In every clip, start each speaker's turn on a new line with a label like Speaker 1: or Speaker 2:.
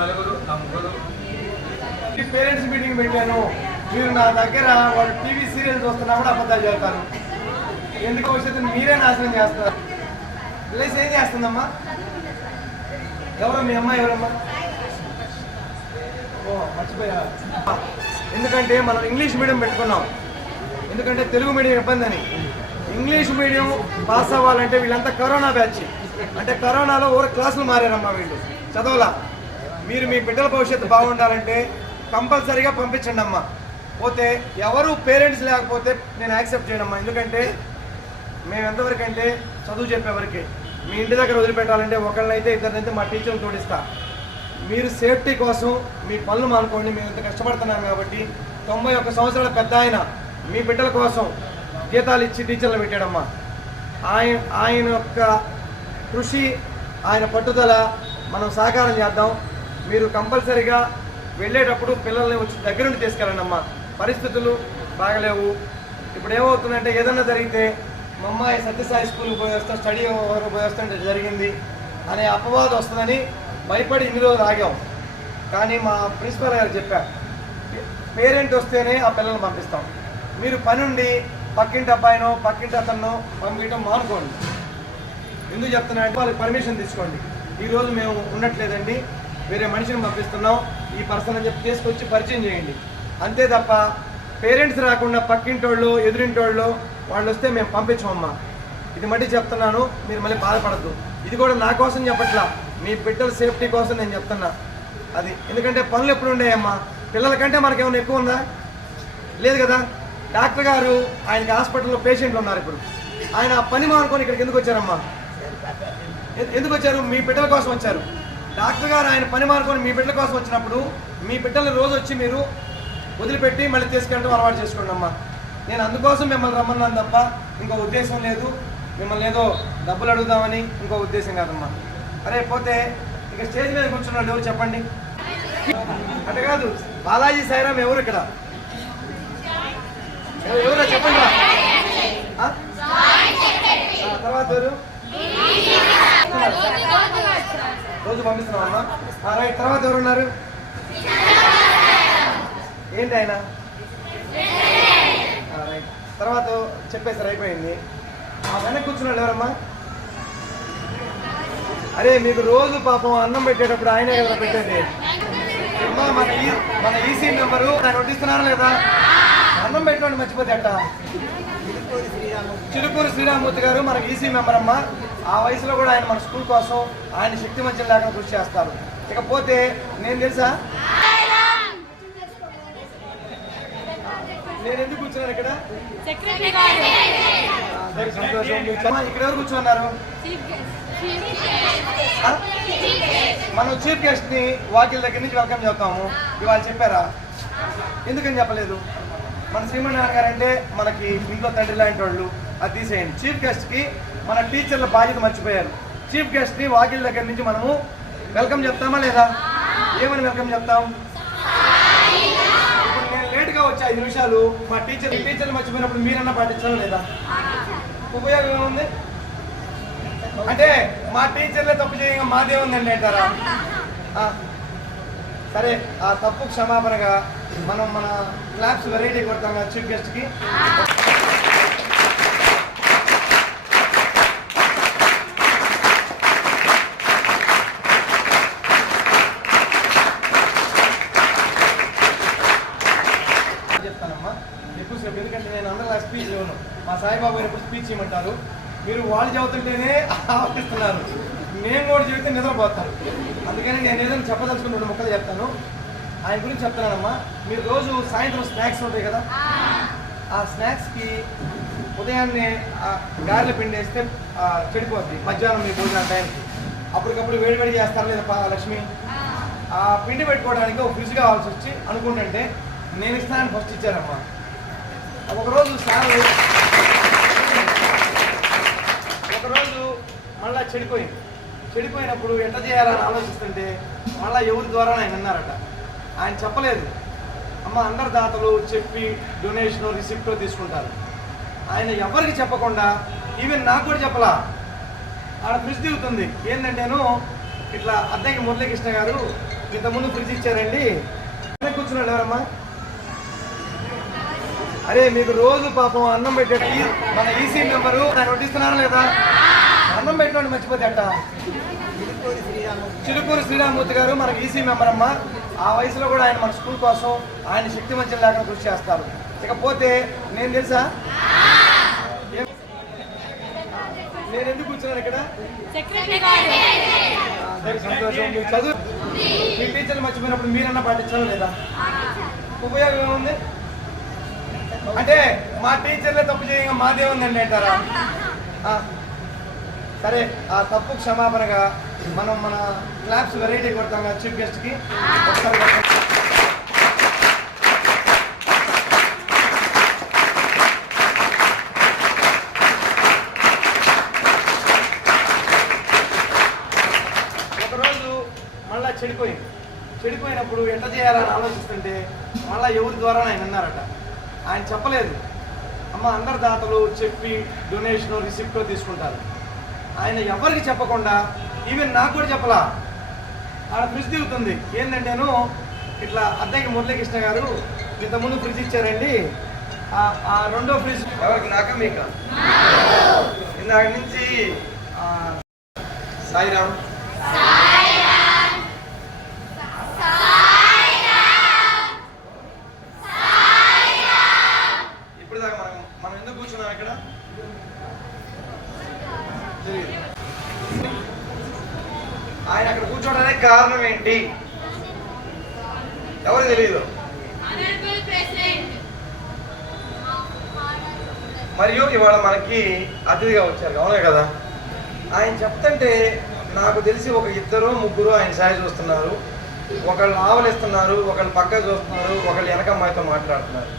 Speaker 1: నలుగురు నా ముగ్గురు
Speaker 2: పేరెంట్స్ మీటింగ్ పెట్టాను. మీరు నా దగ్గర వాళ్ళు టీవీ సీరియల్ చూస్తున్నా కూడా అబద్ధాలు చేస్తాను ఎందుకు వచ్చేది మీరే నాశనం చేస్తారు ప్లేస్ ఏం చేస్తుందమ్మా? ఎవరు మీ అమ్మాయి ఎవరమ్మా? ఓ మర్చిపోయా. ఎందుకంటే మనం ఇంగ్లీష్ మీడియం పెట్టుకున్నాం. ఎందుకంటే తెలుగు మీడియం ఇబ్బంది అని. ఇంగ్లీష్ మీడియం పాస్ అవ్వాలంటే వీళ్ళంతా కరోనా బ్యాచ్. అంటే కరోనాలో ఓర క్లాసులు మారారమ్మా వీళ్ళు. చదవలా. మీరు మీ బిడ్డల భవిష్యత్తు బాగుండాలంటే కంపల్సరీగా పంపించండి అమ్మా. పోతే ఎవరు పేరెంట్స్ లేకపోతే నేను యాక్సెప్ట్ చేయనమ్మా ఎందుకంటే మేము ఎంతవరకు అంటే చదువు చెప్పేవరకే. మీ ఇంటి దగ్గర వదిలిపెట్టాలంటే ఒకళ్ళనైతే ఇద్దరినైతే మా టీచర్ని తోడిస్తా. మీరు సేఫ్టీ కోసం మీ పనులు మానుకోండి. మేము ఇంత కష్టపడుతున్నాం కాబట్టి తొంభై ఒక్క సంవత్సరాల పెద్ద ఆయన మీ బిడ్డల కోసం జీతాలు ఇచ్చి టీచర్లు పెట్టాడమ్మా. ఆయన ఆయన యొక్క కృషి ఆయన పట్టుదల మనం సహకారం చేద్దాం. మీరు కంపల్సరీగా వెళ్ళేటప్పుడు పిల్లల్ని వచ్చి దగ్గరుండి తీసుకెళ్ళండి అమ్మ. పరిస్థితులు బాగలేవు. ఇప్పుడు ఏమవుతుందంటే ఏదన్నా జరిగితే మా అమ్మాయి సత్యసాయి స్కూల్కి పోయి వస్తా స్టడీ వరకు పోయి వస్తుంటే జరిగింది అనే అపవాదం వస్తుందని భయపడి ఇన్ని రోజులు ఆగాం. కానీ మా ప్రిన్సిపల్ గారు చెప్పారు పేరెంట్ వస్తేనే ఆ పిల్లల్ని పంపిస్తాం. మీరు పనుండి పక్కింటి అబ్బాయినో పక్కింటి అతన్నో పంపించడం మానుకోండి. ఎందుకు చెప్తున్నా అంటే వాళ్ళకి పర్మిషన్ తీసుకోండి. ఈ రోజు మేము ఉండట్లేదండి. వేరే మనిషిని పంపిస్తున్నాం ఈ పర్సన్ అని చెప్పి తీసుకొచ్చి పరిచయం చేయండి. అంతే తప్ప పేరెంట్స్ రాకుండా పక్కింటోళ్ళు ఎదురింటోళ్ళు వాళ్ళు వస్తే మేము పంపించమమ్మా. ఇది మట్టి చెప్తున్నాను మీరు మళ్ళీ బాధపడద్దు. ఇది కూడా నా కోసం చెప్పట్లా మీ బిడ్డల సేఫ్టీ కోసం నేను చెప్తున్నా. అది ఎందుకంటే పనులు ఎప్పుడు ఉండేయమ్మా? పిల్లల కంటే మనకేమైనా ఎక్కువ ఉందా? లేదు కదా. డాక్టర్ గారు ఆయనకి హాస్పిటల్లో పేషెంట్లు ఉన్నారు ఇప్పుడు. ఆయన ఆ పని మానుకొని ఇక్కడికి ఎందుకు వచ్చారమ్మా? ఎందుకు వచ్చారు? మీ బిడ్డల కోసం వచ్చారు. డాక్టర్ గారు ఆయన పని మానుకొని మీ బిడ్డల కోసం వచ్చినప్పుడు మీ బిడ్డలు రోజు వచ్చి మీరు వదిలిపెట్టి మళ్ళీ తీసుకెళ్ళడం అలవాటు చేసుకోండి అమ్మా. నేను అందుకోసం మిమ్మల్ని రమ్మన్నాను తప్ప ఇంకో ఉద్దేశం లేదు. మిమ్మల్ని ఏదో డబ్బులు అడుగుదామని ఇంకో ఉద్దేశం కాదమ్మా. అరే పోతే ఇక స్టేజ్ మీద కూర్చున్నాడు ఎవరు చెప్పండి? అంటే కాదు బాలాజీ సాయిరామ్ ఎవరు ఇక్కడ? ఎవ- ఎవరో చెప్పండి తర్వాత ఎవరు? రోజు పంపిస్తున్నామమ్మా ఆ, రైట్ తర్వాత ఎవరు ఉన్నారు ఏంటి ఆయన? రైట్. తర్వాత చెప్పేసారు అయిపోయింది. ఆ వెనక్కి కూర్చున్నాడు ఎవరమ్మా? అరే మీకు రోజు పాపం అన్నం పెట్టేటప్పుడు ఆయనే కదా పెట్టండి అమ్మా మన ఈ మన ఈసీ నెంబరు ఆయన వడ్డిస్తున్నారా లేదా? అన్నం పెట్టినోడు మర్చిపోతే అట్ట చిలుకూరు శ్రీరామూర్తి గారు మనకి ఈసీ మెంబర్ అమ్మా ఆ వయసులో కూడా ఆయన మన స్కూల్ కోసం ఆయన శక్తి మంచి లేకుండా కృషి చేస్తారు. ఇకపోతే నేను తెలుసా? నేను ఎందుకు కూర్చున్నాను ఇక్కడ? ఇక్కడ ఎవరు కూర్చున్నారు? మనం చీఫ్ గెస్ట్ని వాకిల్ దగ్గర నుంచి వెల్కమ్ చెప్తాము ఇవాళ చెప్పారా? ఎందుకని చెప్పలేదు? మన శ్రీమన్నారాయణ గారు అంటే మనకి ఇంట్లో తండ్రి లాంటి వాళ్ళు. అది తీసేయండి. చీఫ్ గెస్ట్కి మన టీచర్ల బాధ్యత మర్చిపోయారు. చీఫ్ గెస్ట్ని వాకిల్ దగ్గర నుంచి మనము వెల్కమ్ చెప్తామా లేదా? ఏమని వెల్కమ్ చెప్తాం? ఇప్పుడు నేను లేట్గా వచ్చే ఐదు నిమిషాలు మా టీచర్ టీచర్లు మర్చిపోయినప్పుడు మీరన్నా పాటించాలా లేదా? ఉపయోగం ఏముంది? అంటే మా టీచర్లే తప్పు చేయగా మాదే ఉందండి అంటారా? సరే ఆ తప్పు క్షమాపణగా మనం మన క్లాప్స్ వెరైటీ కొడతాం కదా చీఫ్ గెస్ట్కి చెప్తానమ్మా ఎక్కువసేపు ఎందుకంటే నేను అందరిలా స్పీచ్ ఇవ్వను. మా సాయిబాబు గారు ఎప్పుడు స్పీచ్ ఇవ్వమంటారు? మీరు వాళ్ళు చదువుతుంటేనే ఆలోచిస్తున్నారు. నేను కూడా చెబితే నిద్రపోతాను. అందుకని నేను ఏదైనా చెప్పదలుచుకున్న రెండు ముక్కలు చెప్తాను. ఆయన గురించి చెప్తున్నానమ్మా. మీరు రోజు సాయంత్రం స్నాక్స్ ఉంటాయి కదా? ఆ. స్నాక్స్కి ఉదయాన్నే ఆ గారెల పిండి వేస్తే చెడిపోద్ది. మధ్యాహ్నం మీ భోజనం టైంకి అప్పటికప్పుడు వేడి వేడి చేస్తారు లేదా లక్ష్మి? ఆ. పిండి పెట్టుకోవడానికి ఒక ఫ్రిడ్జ్ కావాల్సి వచ్చి అనుకుంటుంటే నేను ఇస్తానని ఫస్ట్ ఇచ్చారమ్మా. ఒకరోజు సార్ ఒకరోజు మళ్ళా చెడిపోయింది. చెడిపోయినప్పుడు ఎట్లా చేయాలని ఆలోచిస్తుంటే మళ్ళా ఎవరి ద్వారా ఆయన అన్నారట ఆయన చెప్పలేదు. అమ్మ అందరి దాతలు చెప్పి డొనేషన్ రిసిప్ట్ తీసుకుంటారు. ఆయన ఎవరికి చెప్పకుండా ఈవెన్ నాకు కూడా చెప్పలా. ఆడ ఫ్రిడ్జ్ దిగుతుంది. ఏంటంటేను ఇట్లా అద్దెకి మురళీకృష్ణ గారు ఇంతకుముందు ఫ్రిడ్జ్ ఇచ్చారండి. కూర్చున్నాడు ఎవరమ్మా? అరే మీకు రోజు పాపం అన్నం పెట్టేటి మన ఈసీ మెంబరు నాకు వడ్డిస్తున్నారా లేదా? అన్నం పెట్టండి మర్చిపోతే అట్ట చిలుకూరు శ్రీరామూర్తి గారు మనకి ఈసీ మెంబర్ అమ్మ ఆ వయసులో కూడా ఆయన మన స్కూల్ కోసం ఆయన శక్తి మంచి లేకుండా కృషి చేస్తారు. ఇకపోతే నేను తెలుసా? నేను ఎందుకు కూర్చున్నాను ఇక్కడ? సంతోషం. మీరు చదువు మీ టీచర్లు మర్చిపోయినప్పుడు మీరన్నా పాటించడం లేదా? ఉపయోగం ఏముంది? అంటే మా టీచర్లే తప్పు చేయగా మాదే ఉందండి అంటారా? సరే ఆ తప్పు క్షమాపణగా మనం మన క్లాప్స్ వెరైటీ కొడతాం కదా చీఫ్ గెస్ట్కి ఒకసారి ఒకరోజు మళ్ళా చెడిపోయింది. చెడిపోయినప్పుడు ఎట్లా చేయాలని ఆలోచిస్తుంటే మళ్ళా ఎవరి ద్వారా ఆయన విన్నారట. ఆయన చెప్పలేదు. అమ్మ అందరు దాతలు చెప్పి డొనేషన్ రిసిప్ట్ తీసుకుంటారు. ఆయన ఎవరికి చెప్పకుండా ఈవెన్ నాకు కూడా చెప్పలా. ఆడ ఫ్రిడ్జ్ దిగుతుంది. ఏంటంటేను ఇట్లా అద్దెకి మురళీకృష్ణ గారు ఇంతకుముందు ఫ్రిడ్జ్ ఇచ్చారండి. ఆ- రెండో ఫ్రిడ్జ్ ఎవరికి? నాక మీక? ఇందాక నుంచి సాయిరామ్. ఏంటి? ఎవరు తెలియదు మరియు ఇవాళ మనకి అతిథిగా వచ్చారు అవునే కదా? ఆయన చెప్తుంటే నాకు తెలిసి ఒక ఇద్దరు ముగ్గురు ఆయన సాయి చూస్తున్నారు. ఒకళ్ళు ఆవలిస్తున్నారు ఒకళ్ళు పక్క చూస్తున్నారు ఒకళ్ళు వెనక అమ్మాయితో మాట్లాడుతున్నారు.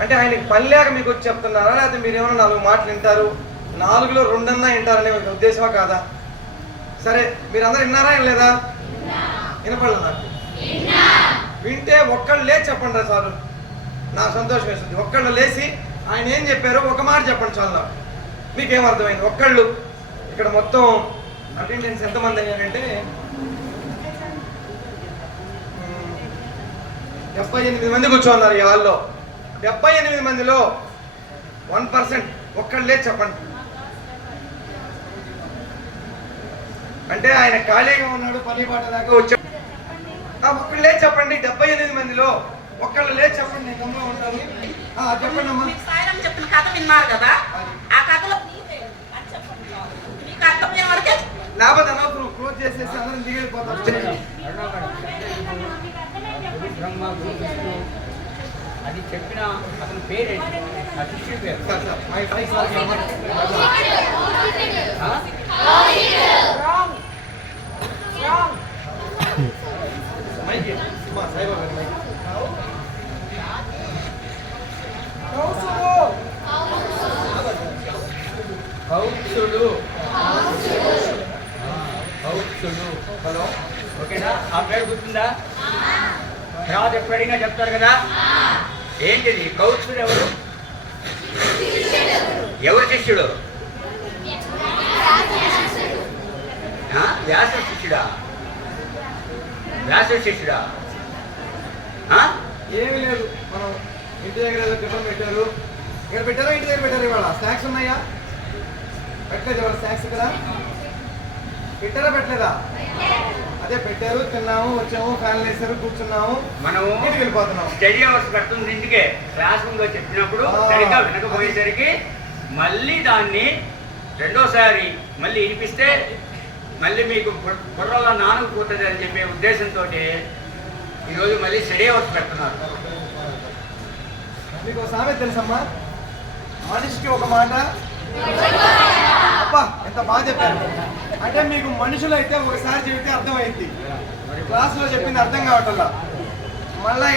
Speaker 2: అంటే ఆయనకి పని లేక మీకు వచ్చి చెప్తున్నారా? లేకపోతే మీరు ఏమైనా నాలుగు మాటలు వింటారు? నాలుగులో రెండన్నా వింటారనే ఉద్దేశమా కాదా? సరే మీరందరూ విన్నారా లేదా వినపడలేదు నాకు? వింటే ఒక్కళ్ళు లేచి చెప్పండి రా చాలు. నా సంతోషం వేస్తుంది ఒక్కళ్ళు లేచి ఆయన ఏం చెప్పారో ఒక మాట చెప్పండి చాలు నాకు. మీకేం అర్థమైంది? ఒక్కళ్ళు ఇక్కడ మొత్తం అటెండెన్స్ ఎంతమంది అయ్యారంటే? డెబ్బై ఎనిమిది మంది కూర్చోన్నారు ఈ హాల్లో. డెబ్బై ఎనిమిది మందిలో వన్ పర్సెంట్ ఒక్కళ్ళు లేచి చెప్పండి. అంటే ఆయన ఖాళీగా ఉన్నాడు పని పాట దాకా వచ్చాడు. ఒక్కళ్ళు లేచి చెప్పండి డెబ్బై ఎనిమిది మందిలో ఒక్కళ్ళు లేచి చెప్పండి నేను ఉంటాను. చెప్పండి అమ్మా.
Speaker 3: సాయిరామ్ చెప్పిన కథ విన్నారు కదా? ఆ కథలో నీతే అని చెప్పండి మీకు అర్థమయ్యే వరకే
Speaker 2: లేకపోతే అనవసరం క్లోజ్ చేసేసి అందరం దిగిపోతాం
Speaker 1: బ్రహ్మ గురు విష్ణు అది చెప్పిన అతని పేరేంటి ఆ శిష్యుడి పేరు.
Speaker 2: సార్ సార్
Speaker 1: కౌత్సుడు కౌత్సుడు
Speaker 2: హలో.
Speaker 1: ఓకేనా? ఆ పేరు గుర్తుందా? తర్వాత ఎప్పుడైనా చెప్తారు కదా? ఏంటిది? కౌత్సుడు ఎవరు? ఎవరు శిష్యుడు? ఆ? వ్యాస శిష్యుడా? వ్యాస శిష్యుడా?
Speaker 2: ఏమీ లేదు. మనం ఇంటి దగ్గర ఏదో టిఫిన్ పెట్టారు. ఇక్కడ పెట్టారా? ఇంటి దగ్గర పెట్టారు ఇవాళ? స్నాక్స్ ఉన్నాయా? పెట్టలేదు ఇవాళ స్నాక్స్ ఇక్కడ? పెట్టారా పెట్టలేదా? అదే పెట్టారు తిన్నాము వచ్చాము ఫ్యాన్లు వేసారు కూర్చున్నాము.
Speaker 1: మనము
Speaker 2: ఇంటికి వెళ్ళిపోతున్నాం.
Speaker 1: స్టడీ అవర్స్ పెడుతుంది ఇంటికే. క్లాస్ రూమ్లో చెప్పినప్పుడు. సరిగ్గా వినకపోయేసరికి మళ్ళీ దాన్ని రెండోసారి మళ్ళీ వినిపిస్తే మళ్ళీ మీకు బుర్ర- బుర్రలో నానకపోతుంది అని చెప్పే ఉద్దేశంతో ఈరోజు మళ్ళీ స్టడీ అవర్స్ పెడుతున్నారు
Speaker 2: మీకు ఒక సామెత తెలుసమ్మా? మనిషికి ఒక మాట. అబ్బా ఎంత బాగా చెప్పారు. అంటే మీకు మనుషులు అయితే ఒకసారి చెబితే అర్థమైంది. క్లాసులో చెప్పింది అర్థం కావట్లా. మళ్ళా